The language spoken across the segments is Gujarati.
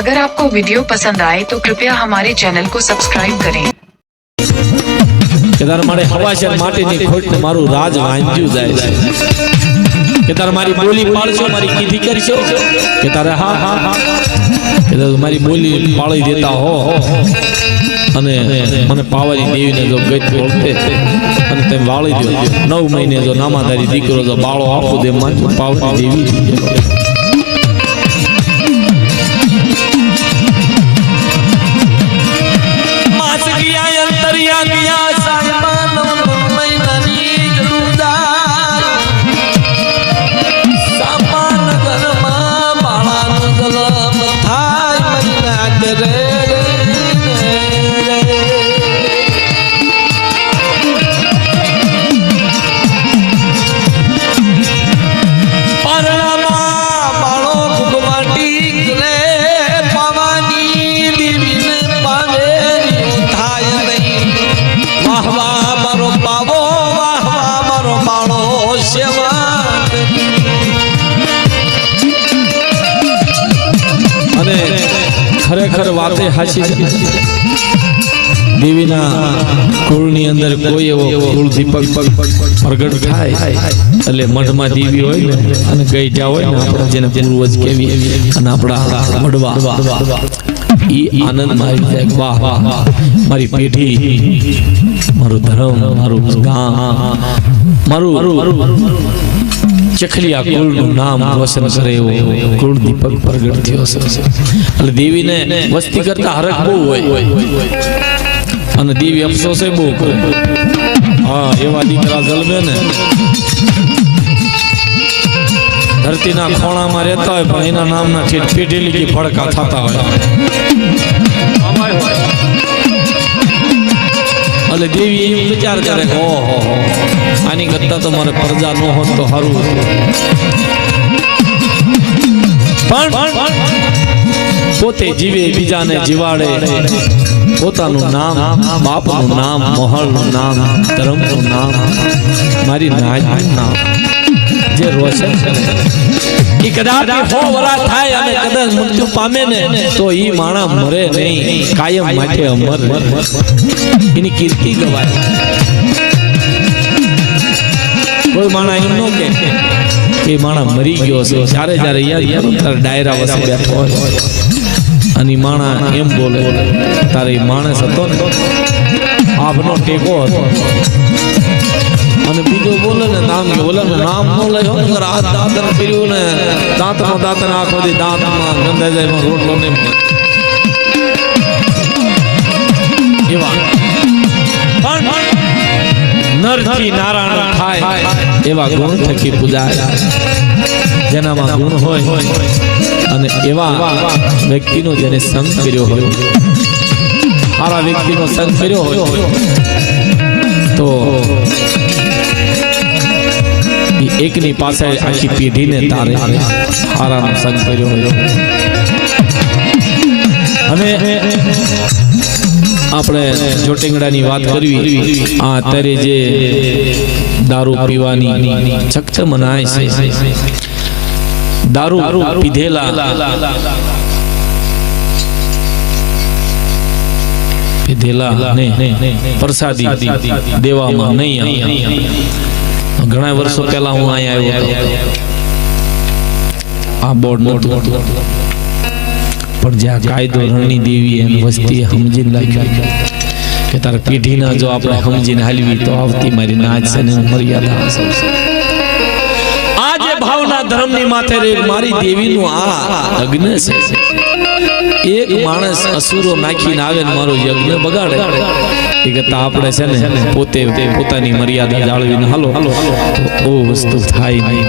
अगर आपको वीडियो पसंद आए तो कृपया हमारे चैनल को सब्सक्राइब करें। કેદાર મારે હવાશર માટીની ખોટને મારું રાજ વાંજ્યું જાય છે કે તાર મારી બોલી પાળશો મારી કીધી કરશો કે તારે હા હા હા કે મારી બોલી પાળી દેતા હો અને મને પાવાની દેવીને જો ગત બોલતે અને તેમ વાળી દો 9 મહિને જો નામાધારી દીકરો જો બાળો આપો દે માં પાવાની દેવી માસ ગયા અંતરિયા ગયા ખરેખર વાતે હાચી છે દેવીના કુળની અંદર કોઈ એવો કુળ દીપક પ્રગટ થાય એટલે મઢમાં દેવી હોય ને અને ગઈઢા હોય ને આપણે જેને પૂર્વજ કેવી અને આપણા મઢવા ઈ આનંદ મારી જાય વાહ વાહ મારી પેઢી મારું ધર્મ મારું ગામ મારું ચખલિયા કુળનું નામ રોશન કરે એવો કુળ દીપક પ્રગટ થયો છે એટલે દેવીને વસ્તી કરતા હરખ બહુ હોય અને દેવી અફસોસ બહુ કરે હા એવા દીકરા જલમે ને ધરતીના ખોણામાં રહેતા હોય પણ એના નામના ઠેઠ પેઢેલી કે ફડકા થતા હોય એટલે દેવી એમ વિચાર કરે ઓહો આની કરતા તો મારે પ્રજા ન હોત તો સારું પણ પોતે જીવે બીજાને જીવાડે પોતાનું નામ બાપનું નામ મોહલનું નામ ધર્મનું નામ મારી નાજનું નામ જે રોશન કરે ઈ કદાચ 100 વર્ષ થાય અને કદાચ મૃત્યુ પામે ને તો ઈ માણા મરે નહીં કાયમ માટે અમર એની કીર્તિ ગવાય કોઈ માણા એમ નો કે માણા મરી ગયો છે જ્યારે જ્યારે યાદ તારે ડાયરા વસે બેઠો હોય અને માણા એમ બોલે તારે માણસ હતો ને આપનો ટેકો હતો અને બીજો બોલે ને નામ કે બોલે નામ નો લયો ને રાત દાંતન કર્યું ને દાંતનો દાંતન આખો દી દાંતમાં ગંધાઈ જાય રોટલો ને એવા નરથી નારાયણ થાય એવા ગુણ થકી પૂજાય જેનામાં ગુણ હોય અને એવા વ્યક્તિનો જેને સંગ કર્યો હોય સારા વ્યક્તિનો સંગ કર્યો હોય તો એકની પાસે આખી પેઢીને તારે સારાનો સંગ કર્યો હોય અને આપણે જોટિંગડાની વાત કરવી આ અત્યારે જે દારૂ પીવાની ચકચમનાય છે દારૂ પીધેલા ને પ્રસાદી દેવામાં નહીં ઘણા વર્ષો પહેલા હું અહીંયા આવ્યો આ બોર્ડ નહોતું પણ જ્યાં કાયદો રણની દેવી એમ વસ્તી સમજીને લાગ્યું કે તારા પેઢીના જો આપણે સમજીને હાલવી તો આવતી મારી નાચ છે ને મર્યાદા આ જે ભાવના ધર્મની માથે રે મારી દેવીનું આ યજ્ઞ છે એક માણસ અસુરો નાખીને આવે ને મારો યજ્ઞ બગાડે એ કરતા આપણે છે ને પોતે પોતાની મર્યાદા જાળવીને હાલો તો ઓ વસ્તુ થાય નહીં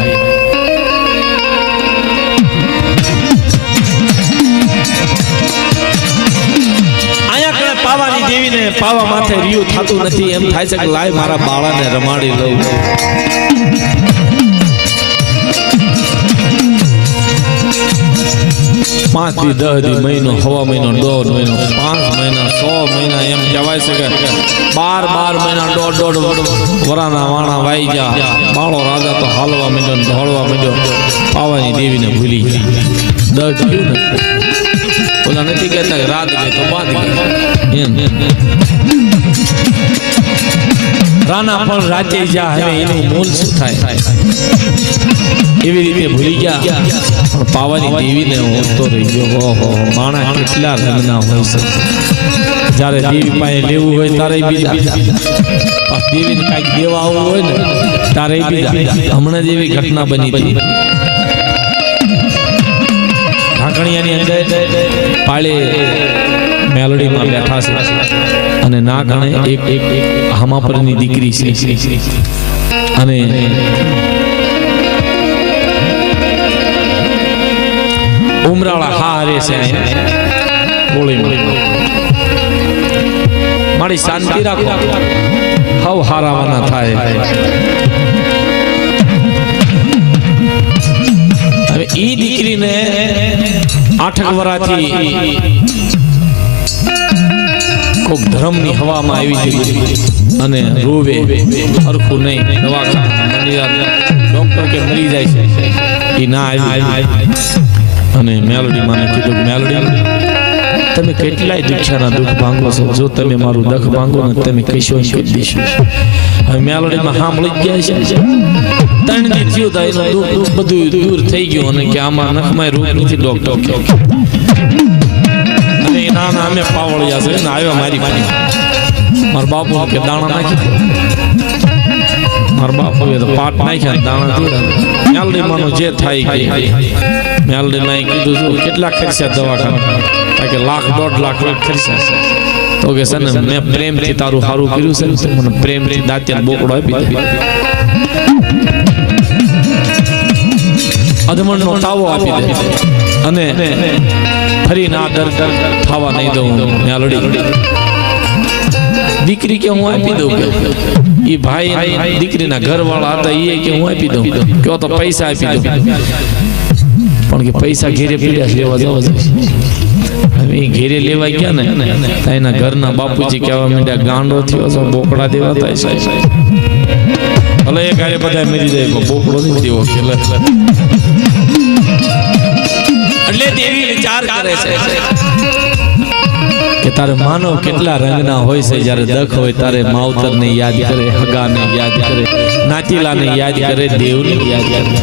પાવાની દેવીને પાવા માથે રિયું થાતું નથી એમ થાય છે કે લાય મારા બાળાને રમાડી લઉં 5 થી 10 દી મહિનો હવા મહિનો 1.5 મહિનો 5 મહિના 100 મહિના એમ કહેવાય છે કે 12 મહિના 1.5 વરાના વાણા વાઈ ગયા બાળો રાજા તો હાલવા માંડ્યો ને ધોળવા માંડ્યો પાવાની દેવીને ભૂલી ગયા 10 થયું ને ઓલા નથી કહેતા કે રાત ગઈ તો બાદ ગઈ એમ રાના પણ રાતે જા હવે એનું મૂળ શું થાય એવી રીતે ભૂલી ગયા પણ પાવાની દેવીને ઓળખતો રહી ગયો ઓહો માણા કેટલા રંગના હોય છે જ્યારે દેવી પાસે લેવું હોય તારે બીજા દેવીને કાંઈક દેવા આવવું હોય ને તારે બીજા હમણાં જેવી ઘટના બની હતી ઢાંકણિયાની અંદર પાળે મેલોડીમાં બેઠા છે અને ના ગણે એક હામાપરની દીકરી છે અને ઉમરાળા હારે છે મારી શાંતિ રાખો હવ હારાવાના થાય હવે ઈ દીકરીને 8 વર્ષથી કોક ધર્મની હવામાં આવી ગઈ અને રોવે હરખું નહીં દવાખાના ડોક્ટર કે મરી જાય છે એ ના આવી અને મેલોડી માને કીધું મેલોડી તમે કેટલાય દુખ્યાના દુઃખ ભાંગો છો જો તમે મારું દુઃખ ભાંગો ને તમે કહીશો એમ કહી દઈશું હવે મેલોડીમાં સાંભળી ગયા છે 3 દી થયું તો એનું દુઃખ બધું દૂર થઈ ગયું અને કે આમાં નખમાં રોગ નથી ડોક્ટર કે અને ના અમે પાવળિયા છે ને આવ્યા મારી મારી મારા બાપુ કે દાણા નાખી મારા બાપુએ તો પાટ નાખ્યા દાણા દીધા મેલડી માનું જે થાય કે મેલડી માં કીધું તું કેટલા ખર્ચ્યા દવાખાના કે $1.5 લાખ ખર્ચ્યા તો કે છે ને મેં પ્રેમથી તારું સારું કર્યું છે ને મને પ્રેમથી દાંતિયા બોકડો આપી દીધો અધમણનો તાવો આપી દે અને ફરી ના ડર થવા નહીં દઉં મેલડી દીકરી કે હું આપી દઉં કે એ ભાઈ દીકરીના ઘરવાળા હતા એ કે હું આપી દઉં કયો તો પૈસા આપી દઉં પણ કે પૈસા ઘેરે પીડ્યા લેવા જવા જોઈએ હવે એ ઘેરે લેવા ગયા ને તો એના ઘરના બાપુજી કહેવા માંડ્યા ગાંડો થયો છે બોકડા દેવા થાય સાહેબ ભલે એ ગારે બધા મરી જાય બોકડો નહીં દેવો એટલે દેવી વિચાર કરે છે કે તારે માનવ કેટલા રંગના હોય છે જ્યારે દખ હોય તારે માવતરને યાદ કરે હગાને યાદ કરે નાતીલાને યાદ કરે દેવને યાદ કરે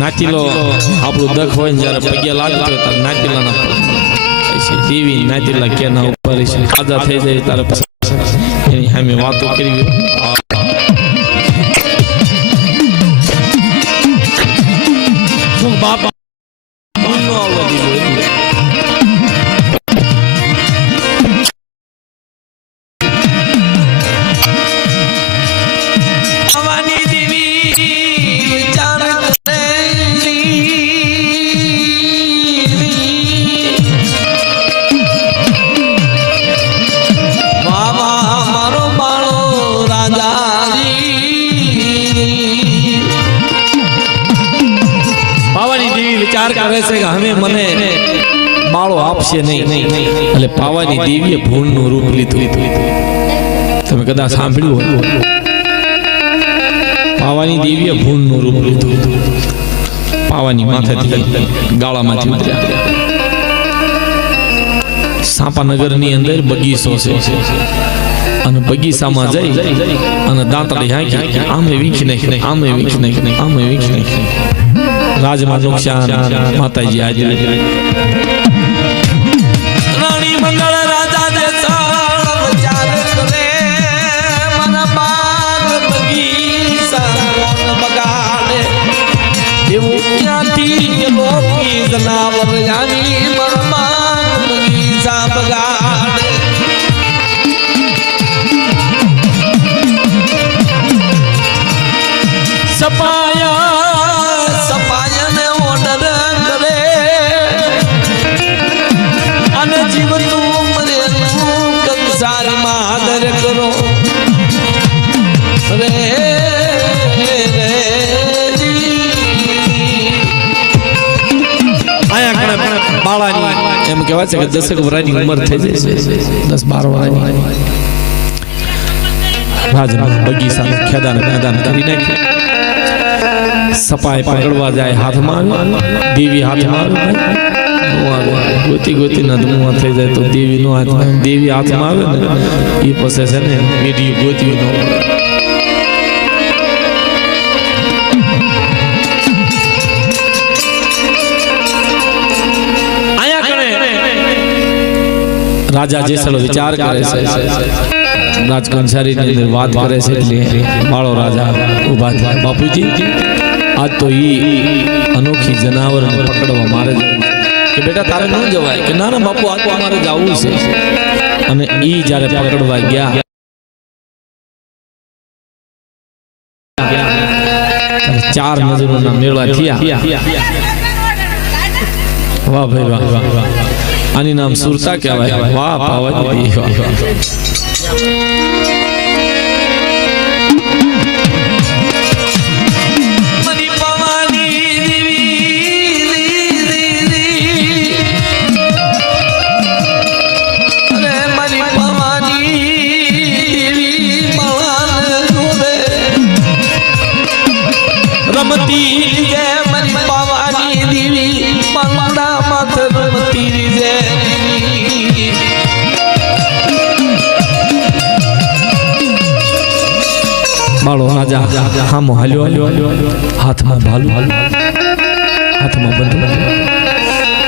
નાતીલો આપણું દખ હોય ને જ્યારે પગે લાગતો હોય ત્યારે નાતીલાના દેવી નાતીલા કેના ઉપર ખાધા થઈ જાય તારે એની સામે વાતો કરી બાપા કરે છે કે હવે મને બાળો આપશે નહીં એટલે પાવાની દેવીએ ભૂણનું રૂપ લીધું તમે કદાચ સાંભળ્યું હોય પાવાની દેવીએ ભૂણનું રૂપ લીધું પાવાની માથેથી ગાળામાંથી ઉતર્યા સાપાનગરની અંદર બગીચો છે અને બગીચામાં જઈ અને દાંતડી હાંકી આમે વીખી નાખી આમે વીખી નાખી આમે વીખી નાખી રાજમાં નુકસાન માતાજી આજે રાણી મંગળ રાજા જે વિચાર કરે મન પાર બગીચા બગાડે એવું ક્યાંથી લોકી જનાવર જાની મન પાર બગીચા બગાડે સપાયા એમ કહેવાય છે કે 10 વર્ષની ઉંમર થઈ જાય છે 10-12 વર્ષની રાજના બગીચાના ખેદાને મેદાન કરી નાખ્યું સપાય પકડવા જાય હાથમાં દેવી હાથમાં ગોતી ગોતી ના ધુઆ થઈ જાય તો દેવી નો હાથમાં દેવી હાથમાં આવે ને એ પછી છે ને પેઢી ગોતી નો રાજા જેસલ વિચાર કરે છે રાજકંસારી ની અંદર વાત કરે છે એટલે માળો રાજા ઉભા થાય બાપુજી આજ તો ઈ અનોખી જનાવર પકડવા મારે કે બેટા તારે ન જવાય કે ના ના બાપુ આજ તો અમારે જવું છે અને ઈ જ્યારે પકડવા ગયા ચાર નજરોના મેળા થયા વાહ ભાઈ વાહ આની નામ સુરતા કહેવાય વાહ પાવન રમતી જય મરી પાવાની દેવી મંગળા માથ રમતી જય બાળો રાજા હામો હાલ્યો હાથમાં ભાલું હાથમાં બંધુક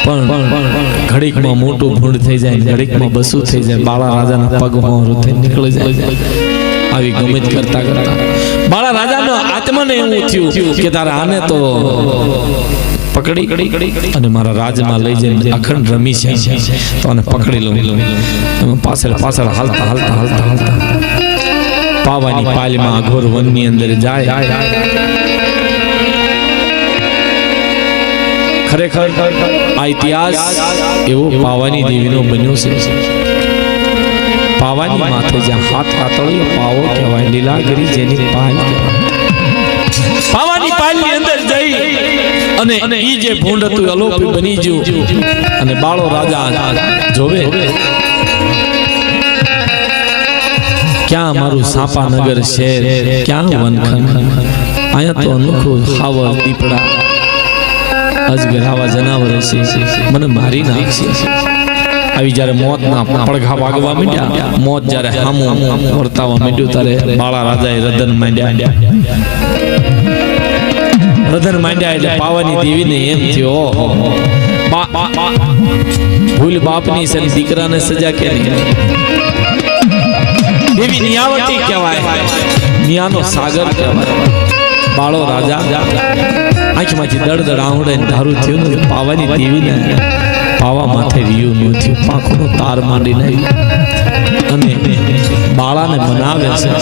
પણ ઘડીકમાં મોટું ભૂંડ થઈ જાય ઘડીકમાં બસું થઈ જાય બાળા રાજાના પગમાં રૂથે નીકળી જાય આવી ગમે કરતા કરતા બાળા રાજાનો આત્માને એવું થયું કે તારા આને તો પકડી અને મારા રાજમાં લઈ જઈને અખંડ રમી છે તો આને પકડી લઉં પાછળ પાછળ હાલતા હાલતા હાલતા હાલતા પાવાની પાલમાં અઘોર વનની અંદર જાય ખરેખર આ ઇતિહાસ એવો પાવાની દેવીનો બન્યો છે પાવાની માથે જ્યાં હાથ આતળ્યો પાવો કહેવાય લીલાગરી જેની પાલ પાવાની પાલની અંદર જઈ અને ઈ જે ભૂંડ હતું અલોપી બની ગયું અને બાળો રાજા જોવે ક્યાં મારું સાપાનગર શહેર ક્યાં વનખંડ અહીંયા તો અનોખું હાવર દીપડા અજગર આવા જનાવર છે મને મારી નાખશે આવી જ્યારે મોતના પડઘા વાગવા માંડ્યા મોત જ્યારે હામું વર્તાવા માંડ્યું ત્યારે બાળા રાજાએ રદન માંડ્યા એટલે પાવાની દેવીને એમ થયો ભૂલ બાપની છે દીકરાને સજા કે દેવી નિયાવતી કહેવાય નિયાનો સાગર કહેવાય બાળો રાજા આંખમાંથી દળદળ આંગળે ધારું થયું ને પાવાની દેવીને પાવા માથે રિયું નું થયું પાંખોનો તાર માંડી નહીં અને બાળાને મનાવે છે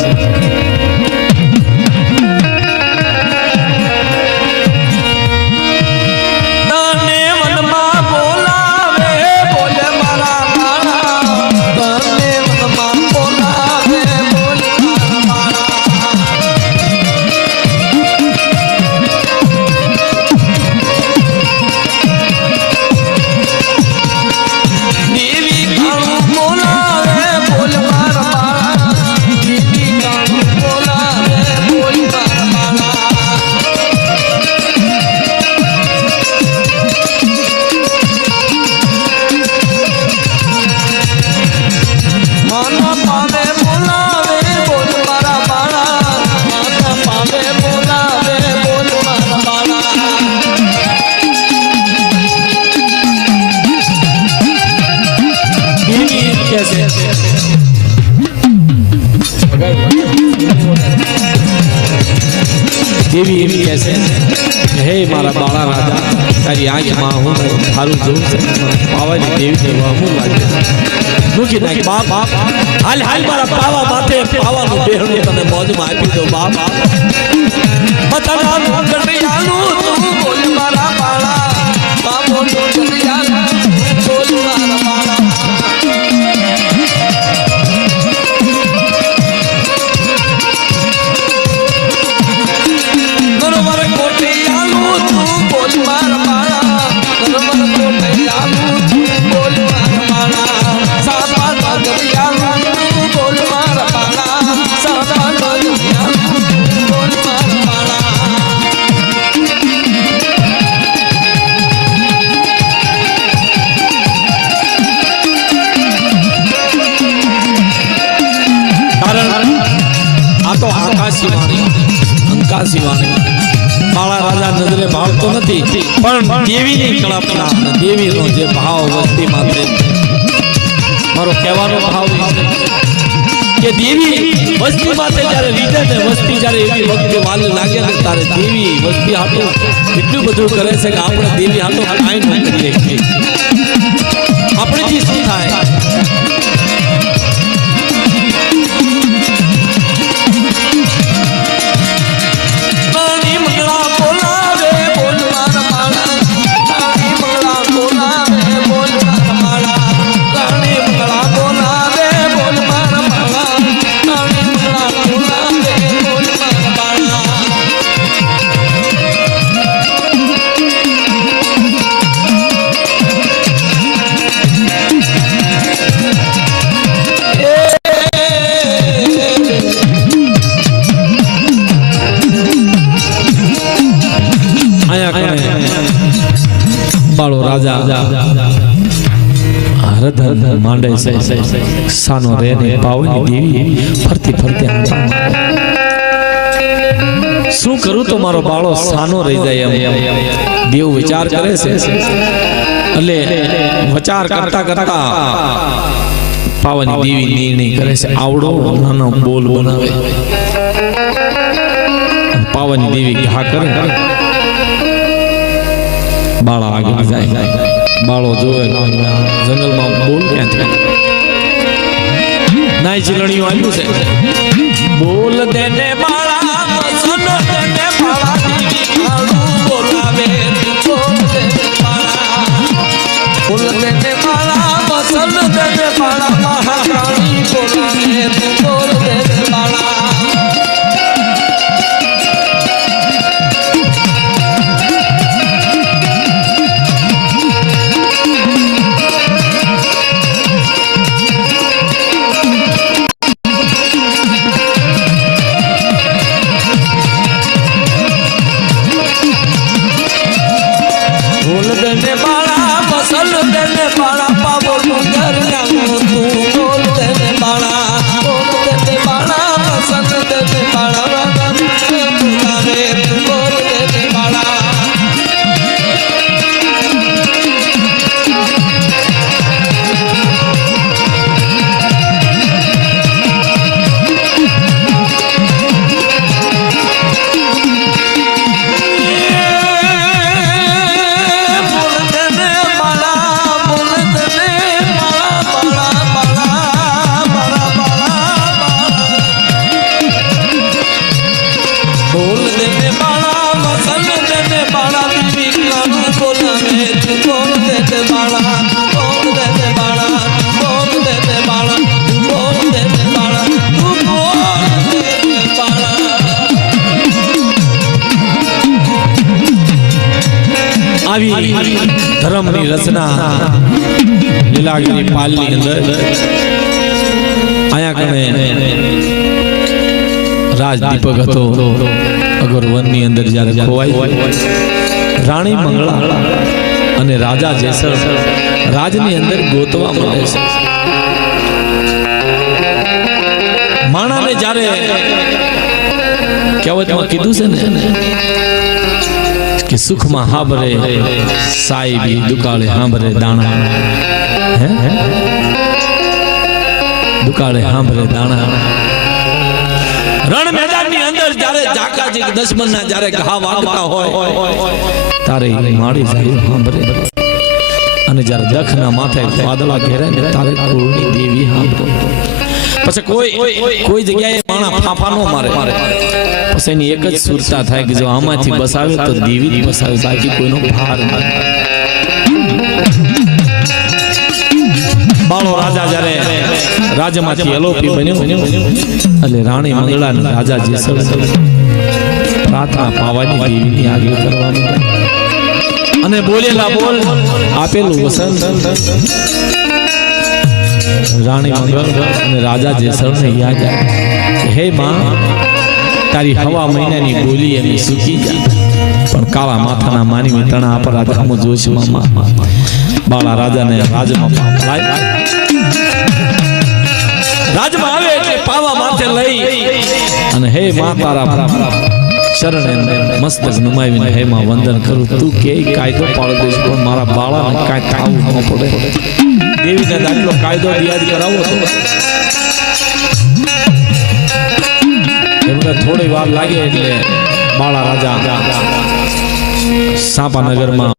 દેવી એવી કહે છે હે મારા બાળા રાજા તારી આંખમાં હું થારું જોઉં છે પાવાની દેવી હું લાગે મૂકી નાખ બાપ હાલ હાલ મારા પાવા માથે પાવાનું બેહણું તને મોજમાં આપી દો બાપ બતાના ગઢિયાનું તું બોલ મારા બાળા બાપો તું ગઢિયાનું બોલ મારા બાળા બોલ મારા સાચી વાત બાળા રાજા નજરે ભાવતો નથી પણ દેવીની કલ્પના દેવીનો જે ભાવ વસ્તી માથે મારો કહેવાનો ભાવ છે કે દેવી વસ્તી માથે જ્યારે રીજે ને વસ્તી જ્યારે એવી વખતે વાલ લાગે ને ત્યારે દેવી વસ્તી હાટો એટલું બધું કરે છે કે આપણે દેવી હાટો કાંઈ ન કરીએ આપણેથી શું થાય બાળો રાજા હરદ હરદ માંડે છે સાનો રે ને પાવની દેવી ફરતી ફરતી શું કરું તો મારો બાળો સાનો રહી જાય એમ દેવ વિચાર કરે છે એટલે વિચાર કરતા કરતા પાવની દેવી નિર્ણય કરે છે આવડો નાનો બોલ બનાવે પાવની દેવી ઘા કરે બાળા આગળ જાય બાળો જોવે જંગલમાં બોલ ક્યાંથી નાઈ ચીલણીઓ આવ્યું છે બોલ દેને બાળા વસન દેને બાળા દીવી ખાડું બોલાવે બોલ દેને બાળા બોલ દેને બાળા વસન દેને બાળા મહારાણી બોલાવે બોલ દેને બાળા ધર્મની રચના લીલાગીરી પાલની અંદર આયા કને રાજ દીપક હતો અગર વનની અંદર જ્યારે ખોવાય રાણી મંગળા અને રાજા જેસર રાજની અંદર ગોતવા મળે છે માણાને જ્યારે કહેવતમાં કીધું છે ને કે સુખમાં હાબરે સાઈબી દુકાળે હાંભરે દાણા હે દુકાળે હાંભરે દાણા રણ મેદાનની અંદર જ્યારે જાકાજી દુશ્મનના જ્યારે ઘા વાગતા હોય તારે માડી જાય હાંભરે અને જ્યારે દખના માથે વાદળા ઘેરે ને તારે કુળની દેવી હાંભરે પછી કોઈ જગ્યાએ માણા ફાફા નો મારે પછી એની એક જ સુરતા થાય કે જો આમાંથી બસાવે તો દેવી બસાવે બાકી કોઈનો ભાર નથી બાળો રાજા જ્યારે રાજ્યમાંથી અલોપી બન્યો એટલે રાણી મંગળા અને રાજા જેસર પ્રાર્થના પાવાની દેવીની આગળ કરવાનું અને બોલેલા બોલ આપેલું વસન રાણી મંગળ અને રાજા જેસરને યાદ આવે હે માં તારી હવા મહિનાની બોલી એની સુકી જાય પણ કાળા માથાના માનવી તણા આપરા ધામો જોશ મામા બાળા રાજાને રાજમાં પાવલાય રાજમાં આવે એટલે પાવા માથે લઈ અને હે માં તારા શરણે મસ્તક નમાવીને હેમાં વંદન કરું તું કે કાયદો પાડી દઈશ પણ મારા બાળાને કાંઈ થાવું ન પડે દેવીને દાખલો કાયદો યાદ કરાવો તો એમને થોડી વાર લાગે એટલે બાળા રાજા સાપાનગરમાં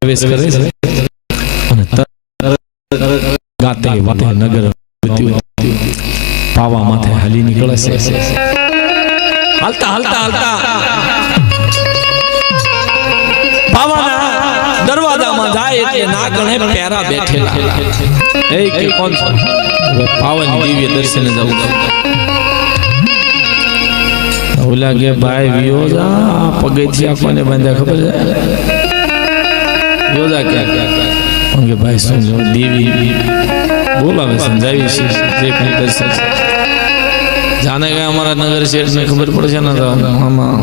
પ્રવેશ કરે છે અને ગાતે વાતે નગર પાવા માથે હાલી નીકળે છે હાલતા હાલતા હાલતા પાવાના દરવાજામાં જાય એટલે નાગણે પેરા બેઠેલા એ કે કોણ છે હવે પાવાની દિવ્ય દર્શને જવું ઓલા કે ભાઈ વિયોજા પગથિયા કોને બાંધ્યા ખબર છે યોજા કે ભાઈ શું દેવી બોલાવે સમજાવી છે જે કઈ કરશે જાને કે અમારા નગર શેઠ ને ખબર પડશે ને તો આમાં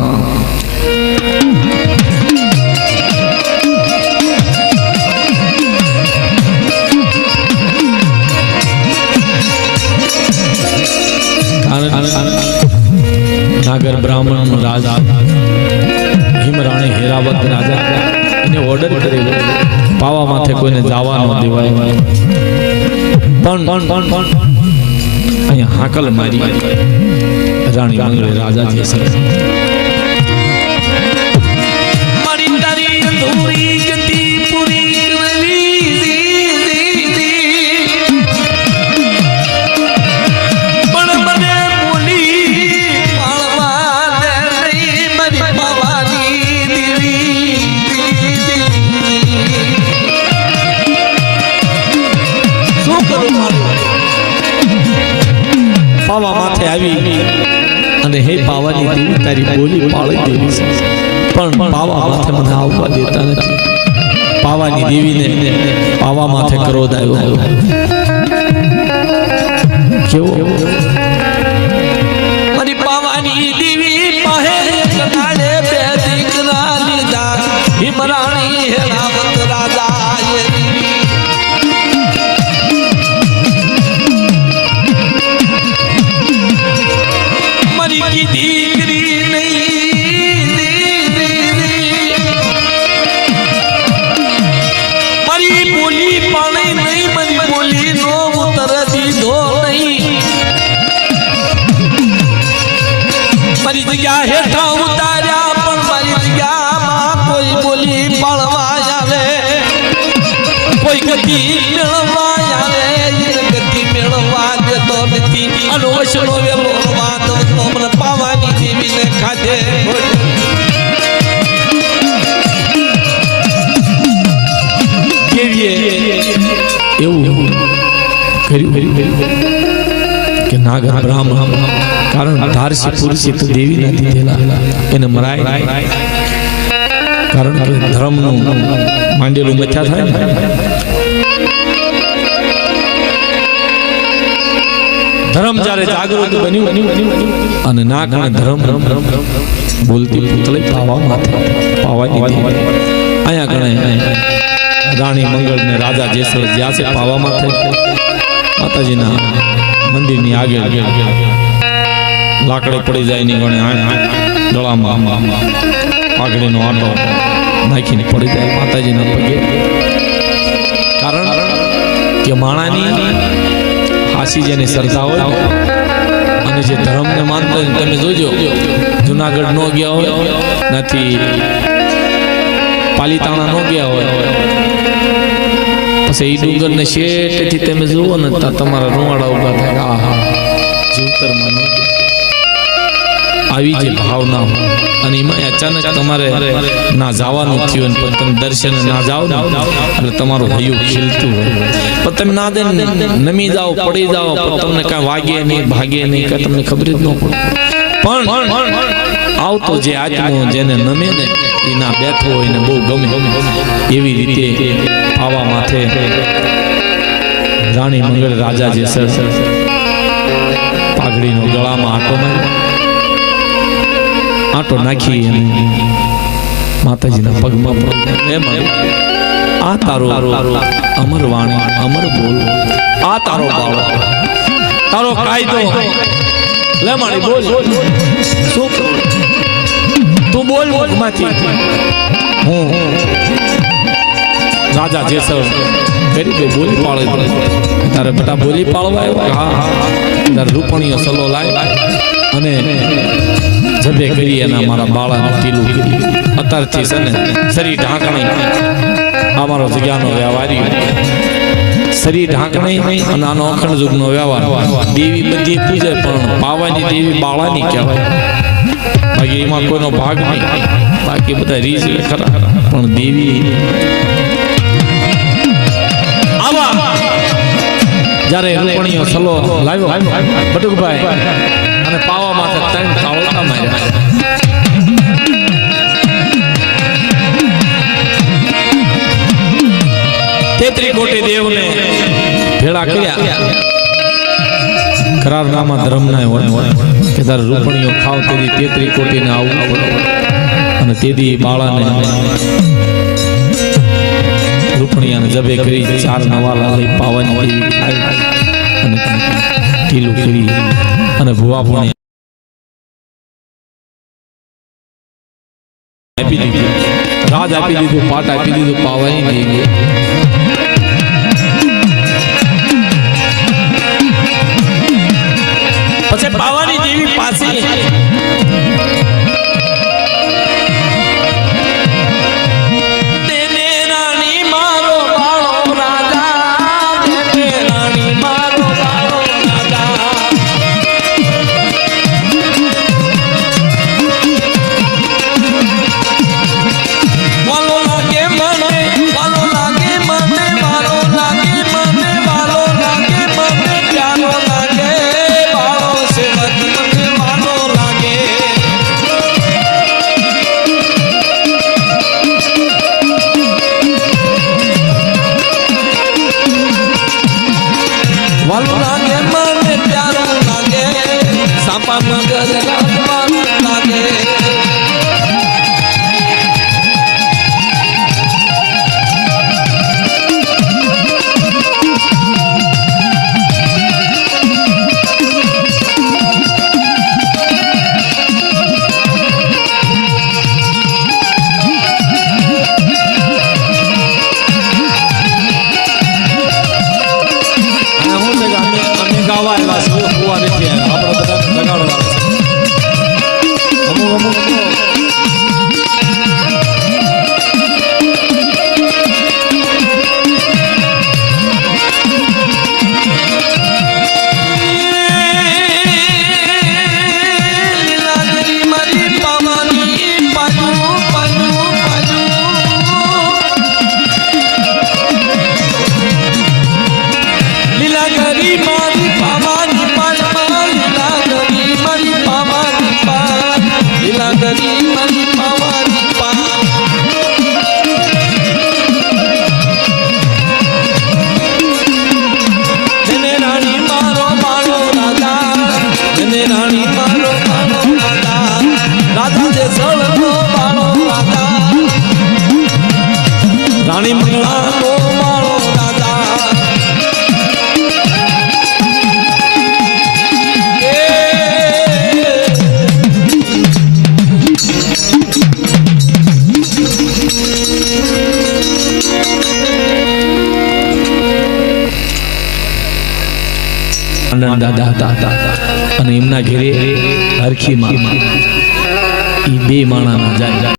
નાગર બ્રાહ્મણ રાજા હિમરાણી હેરાવત રાજા એને ઓર્ડર કરેલો પાવા માથે કોઈને જવા ન દેવાય પણ અહીંયા હાકલ મારી રાણી મંગળે રાજા જે સરસ મારી તારી અધૂરી ગતિ પૂરી પાવા માથે આવી અને હે પાવાની દેવી તારી બોલી પાળી દેવી છે પણ પાવા માથે મને આવવા દેતા નથી પાવાની દેવીને પાવા માથે ક્રોધ આવ્યો કેવો મારી પાવાની દેવી પાહે કનાડે બે દીકરા લીધા હિમરાણી હેરાવત રાજા દીકરી નહીં મારી બોલી પાણી નહીં મારી બોલી નો ઉતર દીધો નહીં મારી જગ્યા હેઠા ઉતાર્યા પણ મારી જગ્યામાં કોઈ બોલી પાળવા આવે કોઈ ગતિ મેળવવા આવે ગતિ મેળવવા દેતો નથી અનવશનો વેલો પાવાની દેવીને ખાધે એવું કર્યું કે નાગર બ્રાહ્મણ કારણ ધારસી પુરુષી તો દેવી નથી થયેલા એને મરાય કારણ કે ધર્મનું માંડેલું મથ્યા થાય ને ધર્મ જ્યારે જાગૃત બન્યું અને નાક અને ધર્મ બોલતી પૂતળી પાવા માથે પાવાની દેવી અહીંયા ગણે રાણી મંગળ ને રાજા જેસર જ્યાં છે પાવા માથે માતાજીના મંદિરની આગળ લાકડે પડી જાય ની ગણે ગળામાં પાઘડીનો આટો નાખીને પડી જાય માતાજીના પગે કારણ કે માણાની હાસી જેની શ્રદ્ધા હોય અને જે ધર્મને માનતા હોય તમે જોજો જુનાગઢ નો ગયા હોય નથી પાલીતાણા નો ગયા હોય પછી એ ડુંગર ને શેઠથી તમે જુઓ ને તમારા રૂવાડા ઉભા થાય આહા જીવતરમાં ન આવી જે ભાવના અને એમાં અચાનક તમારે ના જવાનું થયું પણ તમે દર્શન ના જાઓ ને એટલે તમારું હૈયું ખીલતું હોય પણ તમે ના દે નમી જાઓ પડી જાઓ પણ તમને કાંઈ વાગે નહીં ભાગે નહીં કાંઈ તમને ખબર જ ન પડે પણ આવતો જે આત્મો જેને નમે ને એના બેઠો હોય ને બહુ ગમે એવી રીતે પાવા માથે રાણી મંગળ રાજા જે સર પાઘડીનો ગળામાં આટો નાખી અને માતાજીના પગમાં આ તારો અમર વાણી અમર બોલ આ તારો બાળો તારો કાયદો લે મારી બોલ શું તું બોલ મુખમાંથી હું રાજા જેસર કરી દે બોલી પાડે તારે બેટા બોલી પાડવા આવ્યો હા હા તારે રૂપણીઓ સલો લાય અને જબે કરી એના મારા બાળાને ઢીલું કરી અત્યારથી છે ને શરીર ઢાંકણી અમારો જગ્યાનો વ્યવહારી શરીર ઢાંકણી અને આનો અખંડ યુગનો વ્યવહાર દેવી બધી પૂજે પણ પાવાની દેવી બાળાની કહેવાય બાકી એમાં કોઈનો ભાગ નહીં બાકી બધા રીઝ ખરા પણ દેવી આવા જ્યારે રૂપણીઓ સલો લાવ્યો બટુકભાઈ અને પાવા માથે ત્રણ તાવળા માર્યા તેત્રી કોટી દેવને ભેળા કર્યા કરારનામા ધર્મના હોય કે તારે રૂપણીઓ ખાવ તેદી તેત્રી કોટીને આવવું પડે અને તેદી બાળાને રૂપણીયાને જબે કરી ચાર નવાલા લઈ પાવાની દેવી ખાય અને ઢીલું કરી અને ભુવાપુણે આપી દીધું રાજ આપી દીધું પાટ આપી દીધું પાવાની દેવી પછી પાવાની દેવી પાસે રાણી મંગળાનો માળો રાજા દાદા હતા અને એમના ઘેરે હરખી માં એ બે માણાના જાય